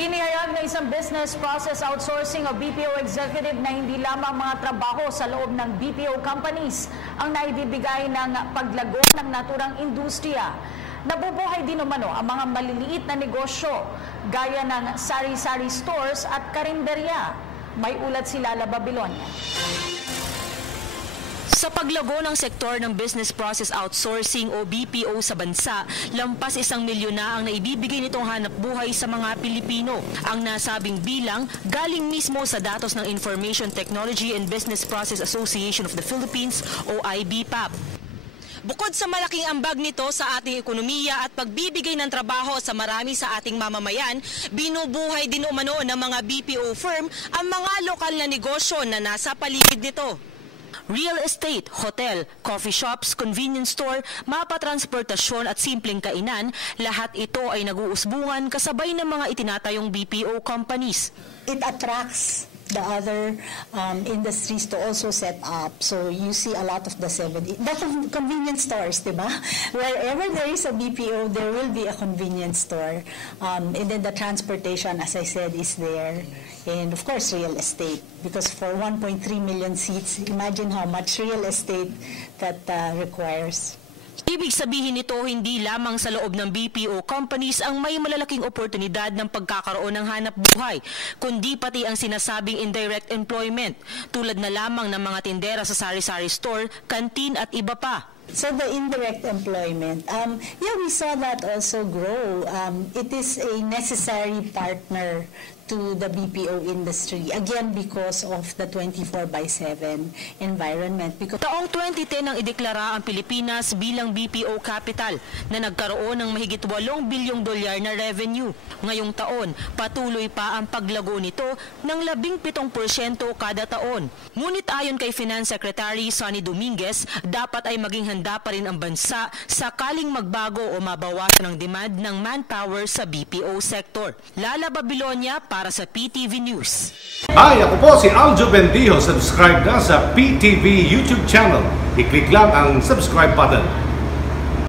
Inihayag ng isang business process outsourcing o BPO executive na hindi lamang mga trabaho sa loob ng BPO companies ang naibibigay ng paglago ng naturang industriya. Nabubuhay din umano ang mga maliliit na negosyo gaya ng sari-sari stores at karinderya. May ulat si Lala Babilonia. Sa paglago ng sektor ng Business Process Outsourcing o BPO sa bansa, lampas 1 milyon na ang naibibigay nitong hanap buhay sa mga Pilipino. Ang nasabing bilang galing mismo sa datos ng Information Technology and Business Process Association of the Philippines o IBPAP. Bukod sa malaking ambag nito sa ating ekonomiya at pagbibigay ng trabaho sa marami sa ating mamamayan, binubuhay din umano ng mga BPO firm ang mga lokal na negosyo na nasa paligid nito. Real estate, hotel, coffee shops, convenience store, mapatransportasyon at simpleng kainan, lahat ito ay nag-uusbungan kasabay ng mga itinatayong BPO companies. It attracts the other industries to also set up. So you see a lot of the convenience stores, diba? Wherever there is a BPO, there will be a convenience store. And then the transportation, as I said, is there. And of course, real estate. Because for 1.3 million seats, imagine how much real estate that requires. Ibig sabihin nito, hindi lamang sa loob ng BPO companies ang may malalaking oportunidad ng pagkakaroon ng hanap buhay, kundi pati ang sinasabing indirect employment, tulad na lamang ng mga tindera sa sari-sari store, kantin at iba pa. So the indirect employment, yeah, we saw that also grow. It is a necessary partner to the BPO industry, again because of the 24/7 environment. Taong 2010 ang ideklara ang Pilipinas bilang BPO capital na nagkaroon ng mahigit 8 bilyong dolyar na revenue. Ngayong taon, patuloy pa ang paglago nito ng 17% kada taon. Ngunit ayon kay Finance Secretary Sonny Dominguez, dapat ay maging handa pa rin ang bansa sakaling magbago o mabawasan ang demand ng manpower sa BPO sector. Lala Babilonia para sa PTV News. Hi, ako po si Aljo Bendijo. Subscribe na sa PTV YouTube channel. I-click lang ang subscribe button.